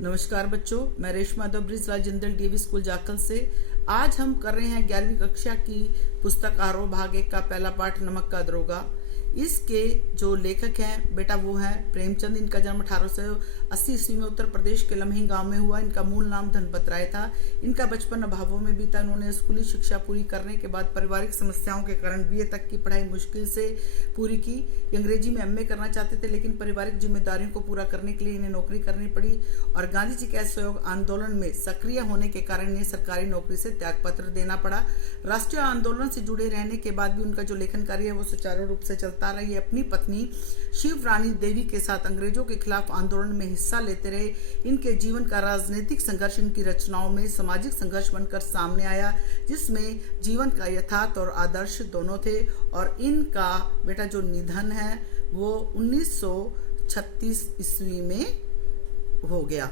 नमस्कार बच्चों, मैं रेशमा ब्रिजलाल जिंदल डीएवी स्कूल जाखल से। आज हम कर रहे हैं 11वीं कक्षा की पुस्तक आरोह भाग 1 का पहला पाठ नमक का दरोगा। इसके जो लेखक हैं बेटा वो हैं प्रेमचंद। इनका जन्म 1880 ईस्वी में उत्तर प्रदेश के लम्ही गांव में हुआ। इनका मूल नाम धनपत राय था। इनका बचपन अभावों में बीता। इन्होंने स्कूली शिक्षा पूरी करने के बाद पारिवारिक समस्याओं के कारण बीए तक की पढ़ाई मुश्किल से पूरी की। अंग्रेजी में एमए करना चाहते थे, लेकिन पारिवारिक जिम्मेदारियों को पूरा करने के लिए इन्हें नौकरी करनी पड़ी और गांधी जी के असहयोग आंदोलन में सक्रिय होने के कारण इन्हें सरकारी नौकरी से त्यागपत्र देना पड़ा। राष्ट्रीय आंदोलन से जुड़े रहने के बाद भी उनका जो लेखन कार्य है वो सुचारू रूप से चलता रहा। ये अपनी पत्नी शिवरानी देवी के साथ अंग्रेजों के खिलाफ आंदोलन में हिस्सा लेते रहे। इनके जीवन का राजनीतिक संघर्ष इनकी रचनाओं में सामाजिक संघर्ष बनकर सामने आया, जिसमें जीवन का यथार्थ और आदर्श दोनों थे। और इनका बेटा जो निधन है वो 1936 ईस्वी में हो गया।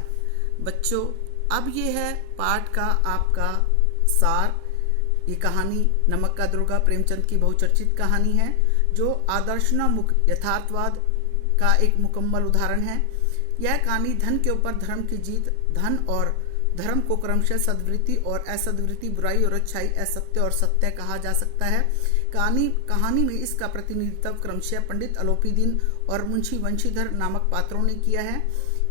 बच्चों, अब ये है पाठ का आपका सार। ये कहानी नमक का दरोगा प्रेमचंद की बहुचर्चित कहानी है, जो आदर्शोन्मुख यथार्थवाद का एक मुकम्मल उदाहरण है। यह कहानी धन के ऊपर धर्म की जीत, धन और धर्म को क्रमशः सद्वृत्ति और असद्वृत्ति, बुराई और अच्छाई, असत्य और सत्य कहा जा सकता है। कहानी में इसका प्रतिनिधित्व क्रमशः पंडित अलोपीदीन और मुंशी वंशीधर नामक पात्रों ने किया है।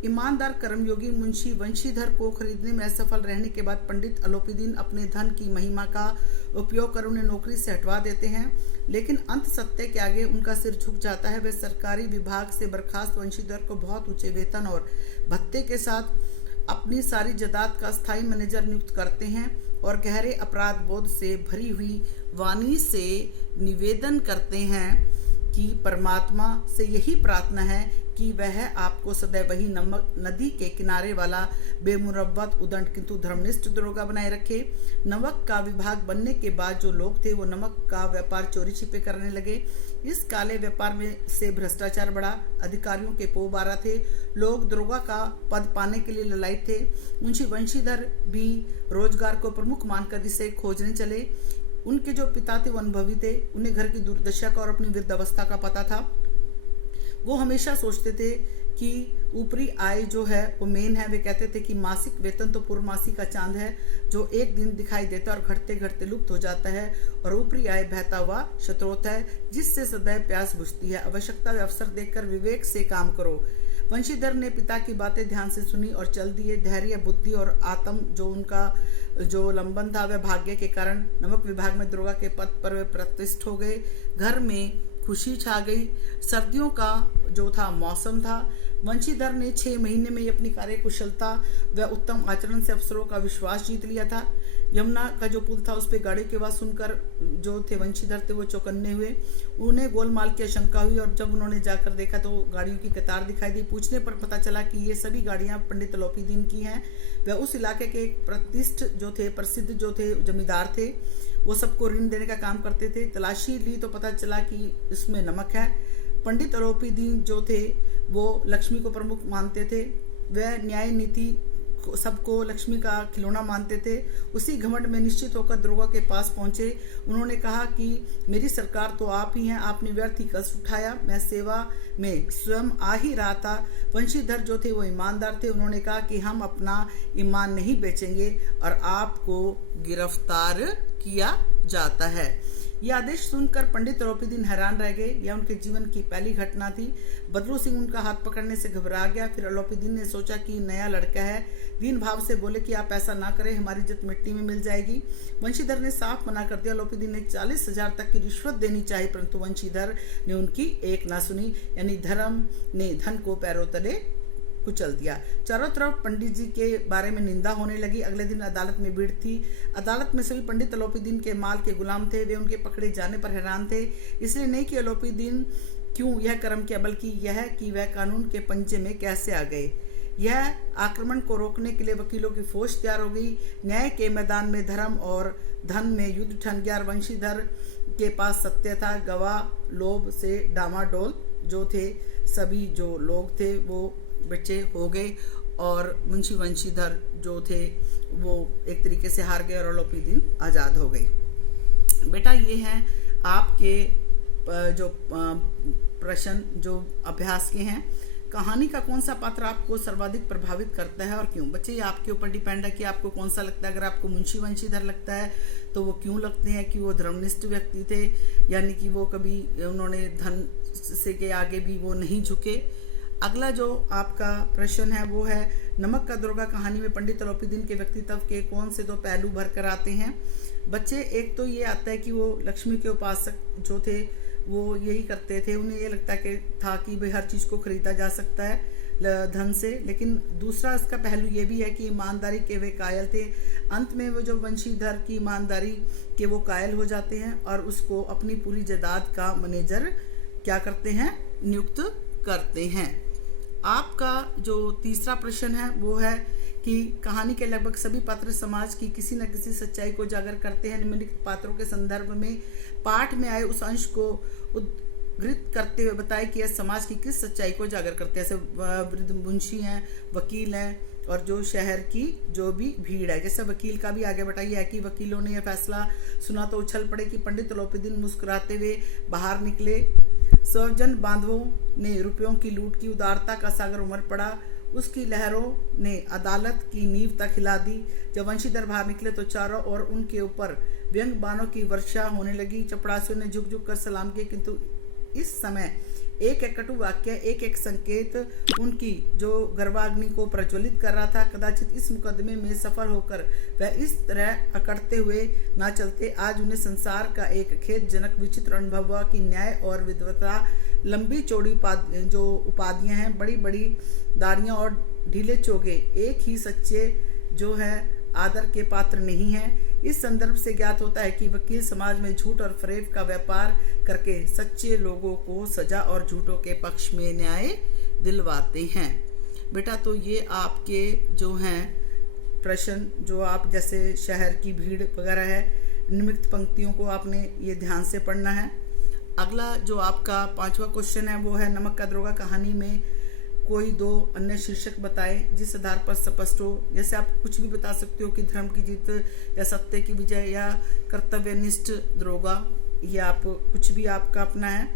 ईमानदार कर्मयोगी मुंशी वंशीधर को खरीदने में असफल रहने के बाद पंडित अलोपीदीन अपने धन की महिमा का उपयोग कर उन्हें नौकरी से हटवा देते हैं, लेकिन अंत सत्य के आगे उनका सिर झुक जाता है। वे सरकारी विभाग से बर्खास्त वंशीधर को बहुत ऊंचे वेतन और भत्ते के साथ अपनी सारी जायदाद का स्थायी मैनेजर नियुक्त करते हैं और गहरे अपराध बोध से भरी हुई वाणी से निवेदन करते हैं कि परमात्मा से यही प्रार्थना है कि वह आपको सदैव वही नमक नदी के किनारे वाला बेमुरव्वत उदंड किंतु धर्मनिष्ठ दरोगा बनाए रखे। नमक का विभाग बनने के बाद जो लोग थे वो नमक का व्यापार चोरी छिपे करने लगे। इस काले व्यापार में से भ्रष्टाचार बढ़ा। अधिकारियों के पोबारा थे। लोग दरोगा का पद पाने के लिए ललायित थे। मुंशी वंशीधर भी रोजगार को प्रमुख मानकर इसे खोजने चले। उनके जो पिता थे वो अनुभवी थे। उन्हें घर की दुर्दशा का और अपनी वृद्धावस्था का पता था। वो हमेशा सोचते थे कि ऊपरी आय जो है वो मेन है। वे कहते थे कि मासिक वेतन तो पूर्वमासी का चांद है, जो एक दिन दिखाई देता है और घटते घटते लुप्त हो जाता है, और ऊपरी आय बहता हुआ स्रोत है जिससे सदैव प्यास बुझती है। आवश्यकता व अवसर देखकर विवेक से काम करो। वंशीधर ने पिता की बातें ध्यान से सुनी और चल दिए। धैर्य, बुद्धि और आत्म जो उनका जो लंबन था वह भाग्य के कारण नमक विभाग में दरोगा के पद पर वे प्रतिष्ठित हो गए। घर में खुशी छा गई। सर्दियों का जो था मौसम था। वंशीधर ने 6 महीने में ही अपनी कार्यकुशलता व उत्तम आचरण से अफसरों का विश्वास जीत लिया था। यमुना का जो पुल था उस पर गाड़ी की आवाज सुनकर जो थे वंशीधर थे वो चौकन्ने हुए। उन्हें गोलमाल की आशंका हुई और जब उन्होंने जाकर देखा तो गाड़ियों की कतार दिखाई दी। पूछने पर पता चला कि ये सभी गाड़ियां पंडित अलोपीदीन की हैं। वह उस इलाके के एक प्रसिद्ध जो थे जमींदार थे। वो सबको ऋण देने का काम करते थे। तलाशी ली तो पता चला कि इसमें नमक है। पंडित अलोपीदीन जो थे वो लक्ष्मी को प्रमुख मानते थे। वह न्याय नीति सबको लक्ष्मी का खिलौना मानते थे। उसी घमंड में निश्चित होकर दरोगा के पास पहुंचे। उन्होंने कहा कि मेरी सरकार तो आप ही हैं, आपने व्यर्थ ही कष्ट उठाया, मैं सेवा में स्वयं आ ही रहा था। वंशीधर जो थे वो ईमानदार थे। उन्होंने कहा कि हम अपना ईमान नहीं बेचेंगे और आपको गिरफ्तार किया जाता है। यह आदेश सुनकर पंडित अलोपीदीन हैरान रह गए। यह उनके जीवन की पहली घटना थी। बदरू सिंह उनका हाथ पकड़ने से घबरा गया। फिर अलोपीदीन ने सोचा कि नया लड़का है। दीन भाव से बोले कि आप ऐसा ना करें, हमारी इज्जत मिट्टी में मिल जाएगी। वंशीधर ने साफ मना कर दिया। अलोपीदीन ने 40,000 तक की रिश्वत देनी चाहिए, परंतु वंशीधर ने उनकी एक ना सुनी। यानी धर्म ने धन को पैरों तले कुचल दिया। चारों तरफ पंडित जी के बारे में निंदा होने लगी। अगले दिन अदालत में भीड़ थी। अदालत में सभी पंडित अलोपीदीन के माल के गुलाम थे। वे उनके पकड़े जाने पर हैरान थे। इसलिए नहीं कि अलोपीदीन क्यों यह कर्म किया, बल्कि यह कि वह कानून के पंजे में कैसे आ गए। यह आक्रमण को रोकने के लिए वकीलों की फौज तैयार हो गई। न्याय के मैदान में धर्म और धन में युद्ध ठन गया। वंशीधर के पास सत्य था। गवाह लोभ से डामाडोल जो थे सभी जो लोग थे वो बच्चे हो गए और मुंशी वंशीधर जो थे वो एक तरीके से हार गए और अलोपीदीन आज़ाद हो गए। बेटा ये हैं आपके जो प्रश्न जो अभ्यास के हैं। कहानी का कौन सा पात्र आपको सर्वाधिक प्रभावित करता है और क्यों? बच्चे ये आपके ऊपर डिपेंड है कि आपको कौन सा लगता है। अगर आपको मुंशी वंशीधर लगता है तो वो क्यों लगते हैं कि वो धर्मनिष्ठ व्यक्ति थे, यानी कि वो कभी उन्होंने धन से के आगे भी वो नहीं झुके। अगला जो आपका प्रश्न है वो है, नमक का दरोगा कहानी में पंडित अलोपीदीन के व्यक्तित्व के कौन से दो पहलू भर कर आते हैं? बच्चे एक तो ये आता है कि वो लक्ष्मी के उपासक जो थे वो यही करते थे, उन्हें ये लगता था कि भाई हर चीज को खरीदा जा सकता है धन से। लेकिन दूसरा इसका पहलू ये भी है कि ईमानदारी के वे कायल थे। अंत में वो जो वंशीधर की ईमानदारी के वो कायल हो जाते हैं और उसको अपनी पूरी जायदाद का मैनेजर क्या करते हैं, नियुक्त करते हैं। आपका जो तीसरा प्रश्न है वो है कि कहानी के लगभग सभी पात्र समाज की किसी न किसी सच्चाई को उजागर करते हैं। निम्नलिखित पात्रों के संदर्भ में पाठ में आए उस अंश को उद्धृत करते हुए बताएं कि यह समाज की किस सच्चाई को उजागर करते हैं। जैसे वृद्ध मुंशी हैं, वकील हैं और जो शहर की जो भी भीड़ है। जैसे वकील का भी आगे बताइए है कि वकीलों ने यह फैसला सुना तो उछल पड़े कि पंडित अलोपीदीन मुस्कुराते हुए बाहर निकले। स्वजन बांधवों ने रुपयों की लूट की, उदारता का सागर उमड़ पड़ा, उसकी लहरों ने अदालत की नींव तक हिला दी। जब वंशीधर बाहर निकले तो चारों ओर उनके ऊपर व्यंग बाणों की वर्षा होने लगी। चपरासियों ने झुक झुक कर सलाम किए, किंतु इस समय एक एक कटु वाक्य, एक एक संकेत उनकी जो गर्वाग्नि को प्रज्वलित कर रहा था। कदाचित इस मुकदमे में सफल होकर वह इस तरह अकड़ते हुए ना चलते। आज उन्हें संसार का एक खेदजनक विचित्र अनुभव हुआ कि न्याय और विद्वता, लंबी चौड़ी जो उपाधियां हैं, बड़ी बड़ी दाढ़ियां और ढीले चोगे एक ही सच्चे जो है आदर के पात्र नहीं हैं। इस संदर्भ से ज्ञात होता है कि वकील समाज में झूठ और फरेब का व्यापार करके सच्चे लोगों को सजा और झूठों के पक्ष में न्याय दिलवाते हैं। बेटा तो ये आपके जो हैं प्रश्न, जो आप जैसे शहर की भीड़ वगैरह है, निम्नलिखित पंक्तियों को आपने ये ध्यान से पढ़ना है। अगला जो आपका 5वां क्वेश्चन है वो है, नमक का दरोगा कहानी में कोई दो अन्य शीर्षक बताए जिस आधार पर स्पष्ट हो। जैसे आप कुछ भी बता सकते हो कि धर्म की जीत या सत्य की विजय या कर्तव्यनिष्ठ दरोगा, ये आप कुछ भी आपका अपना है।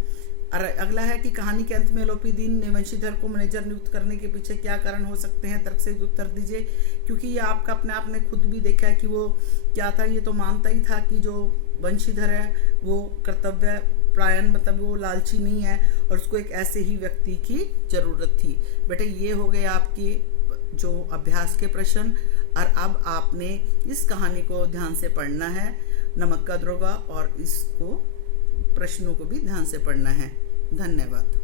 और अगला है कि कहानी के अंत में अलोपीदीन ने वंशीधर को मैनेजर नियुक्त करने के पीछे क्या कारण हो सकते हैं, तर्क से उत्तर दीजिए। क्योंकि ये आपका अपने आप ने खुद भी देखा है कि वो क्या था, ये तो मानता ही था कि जो वंशीधर है वो कर्तव्य प्रायण, मतलब वो लालची नहीं है और उसको एक ऐसे ही व्यक्ति की जरूरत थी। बेटे ये हो गए आपके जो अभ्यास के प्रश्न, और अब आपने इस कहानी को ध्यान से पढ़ना है, नमक का दरोगा, और इसको प्रश्नों को भी ध्यान से पढ़ना है। धन्यवाद।